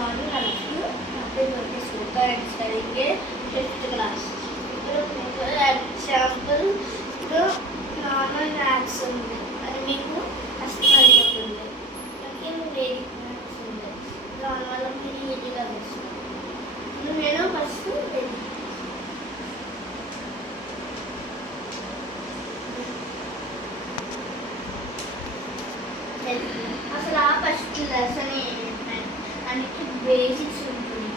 Morning అందరూ happy birthday super and studying fifth class. ఇప్పుడు example ఇప్పుడు నార్మల్ మ్యాథ్స్ ఉంది, అది మీకు అర్థమైపోతుంది. మీకు వేదిక్ మ్యాథ్స్ ఉంది, దానివల్ల మీరు ఈజీగా వేస్తారు. నేను ఫస్ట్ అసలు ఆ ఫస్ట్ లెసన్ దానికి బేసిక్స్ ఉంటుంది.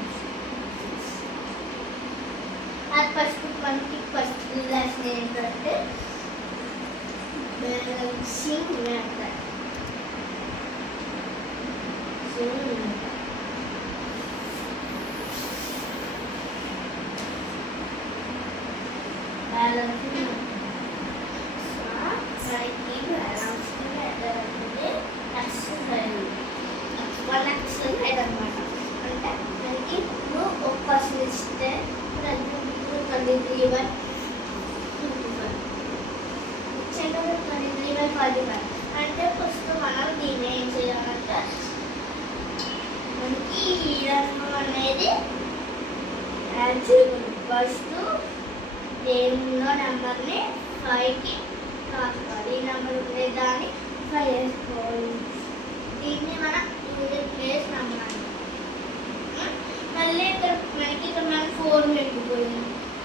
అది మనకి ఫస్ట్ లెసన్ ఏంటంటే balancing method. Balancing one exercise అనమాట. అంటే మనకి ఇప్పుడు ఒక పర్సన్ ఇస్తే 23/25 ఇచ్చాక 23/45 అంటే ఫస్ట్ మనం దీన్ని ఏం చేయాలంటే మనకి ఈ రంగం అనేది యాడ్ చేయకూడదు. ఫస్ట్ ఏముందో నెంబర్ని 5కి రాసుకోవాలి. ఈ నెంబర్ ఉండే దాన్ని 5 వేసుకోవాలి. దీన్ని మనం యూనిట్ ప్లేస్ నెంబర్ మళ్ళీ మనకి ఇక్కడ మన 4 మిగిలిపోయింది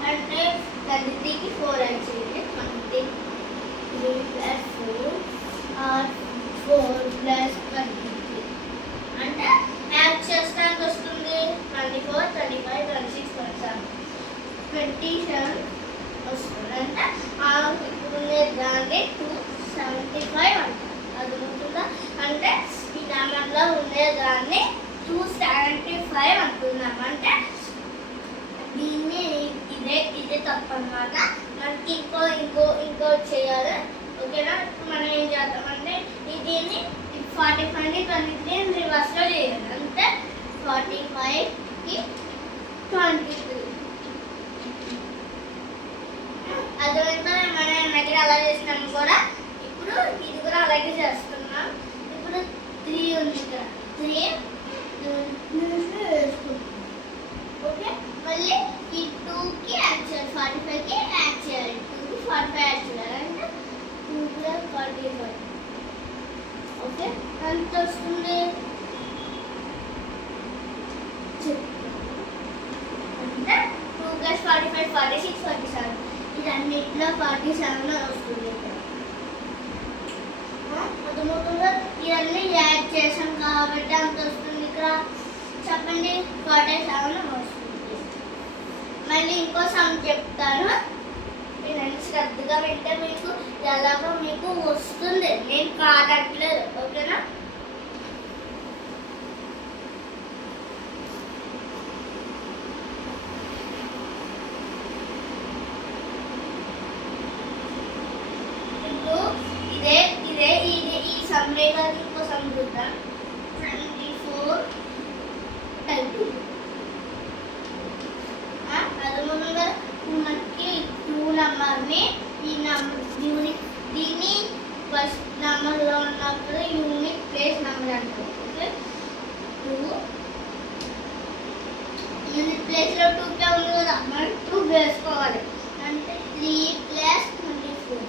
అంటే 33కి 4 యాడ్ చేయాలి. 23 + 4 ఆర్ 4 + 23 అంటే యాడ్ చేస్తే ఎంత వస్తుంది? 24, 25, 26, 27 వస్తుంది. అంటే ఇప్పుడు దాన్ని 275 అంటారు. అది ఉంటుందా అంటే ఈ నెంబర్లో ఉండేదాన్ని 275 అంటున్నాం. అంటే దీన్ని ఇదే తప్పు అన్నమాట. మనకి ఇంకో చేయాలి. ఓకేనా? మనం ఏం చేద్దామంటే దీన్ని 45ని 23 రివర్స్లో చేయాలి. అంటే 45కి 23 అదేవిధంగా మనం దగ్గర అలా చేసినాము కూడా. ఇప్పుడు ఇది కూడా అలాగే చేస్తున్నాం. ఇప్పుడు 3 ఉంది ఇక్కడ, 3 వేసుకుంటాం. ఓకే, మళ్ళీ ఈ 2కి యాడ్ చేయాలి, 45కి యాడ్ చేయాలి, 2కి 45 యాడ్ చేయాలి. అంటే 2 + 45. ఓకే, ఎంత వస్తుంది? అంటే 2 + 45 46, 47. ఇదన్నిట్లో 47 వస్తుంది. అర్థమవుతుందా? ఇవన్నీ యాడ్ చేసాం కాబట్టి అంత వస్తుంది. ఇక్కడ చెప్పండి, 47 వస్తుంది. మళ్ళీ ఇంకో సమ్ చెప్తాను, నేను శ్రద్ధగా వింటే మీకు ఎలాగో మీకు వస్తుంది. నేను కాదట్లేదు. ఓకేనా? ఈ సమ్మెగా ఇంకో సమ్ చూద్దాం. 24 30 అదేమో మనకి 2 నెంబర్ని ఈ నెంబర్ యూనిట్, దీన్ని ఫస్ట్ నెంబర్లో ఉన్నప్పుడు యూనిట్ ప్లేస్ నెంబర్ అంటారు. ఓకే, 2 యూనిట్ ప్లేస్లో 2కే ఉంది కదా, మనం 2 వేసుకోవాలి. అంటే 3 + 24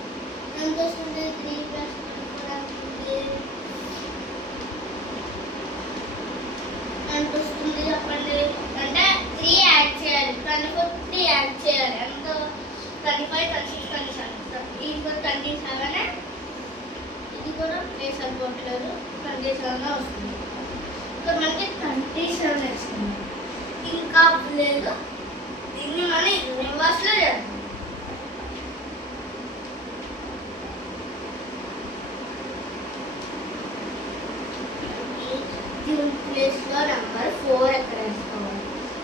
ఎంత వస్తుంది? 3 + 24 ఎంత వస్తుంది చెప్పండి? అంటే 3 యాడ్ చేయాలి, 24 3 యాడ్ చేయాలి. ఎంత? 35, 36, 27. ఇంకో 27. ఇది కూడా ప్లేస్ అయిపోవట్లేదు, 27 వస్తుంది. ఇంకా మనకి 27 వస్తుంది. ఇంకా లేదు, దీన్ని మనం రివర్స్లో చేద్దాం. ప్లేస్లో నెంబర్ 4 ఎక్కడ వేసుకోవాలి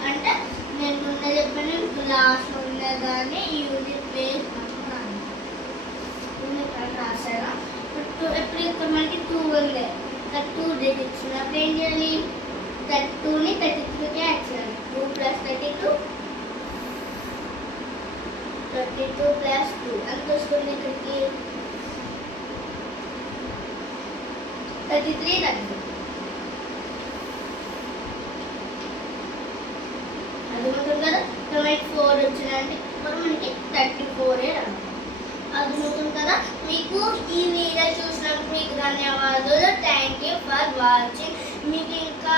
అంటే నేను ముందే చెప్పాను, లాస్ట్లో ఉండేదాన్ని యూనిట్ ప్లేస్ నెంబర్ ఇక్కడ రాశాను. ఎప్పుడు ఇక్కడ మనకి 2 ఉంది, 2 డిజిట్స్ ఉన్నప్పుడు ఏం చేయాలి? 2ని 33కి యాడ్ చేయాలి. 2 + 32 32 + 2 ఎంత వస్తుంది? ఇక్కడికి 33 32 అర్థమవుతుంది కదా. 24 వచ్చిందంటే ఇప్పుడు మనకి 34 రావాలి. అర్థమవుతుంది కదా. మీకు ఈ వీడియో చూసినందుకు మీకు ధన్యవాదాలు. Thank you for watching. మీకు ఇంకా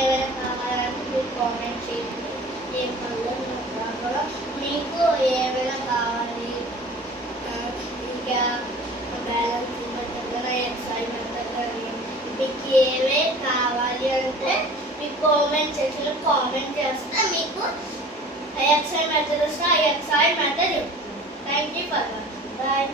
ఏమైనా కావాలంటే మీరు కామెంట్ చేయండి. ఏం పనులు కూడా మీకు ఏమైనా కావాలి, ఇంకా బ్యాలెన్స్ మెథడ్ ఎక్సైజ్ మెథడ్ మీకు ఏవే కావాలి అంటే మీకు కామెంట్ సెక్షన్లో కామెంట్ చేస్తే మీకు ఎక్సైజ్ మెథడ్ వస్తే ఆ ఎక్సైజ్ మెథడ్ చెప్తాను. Thank you for watching. Bye.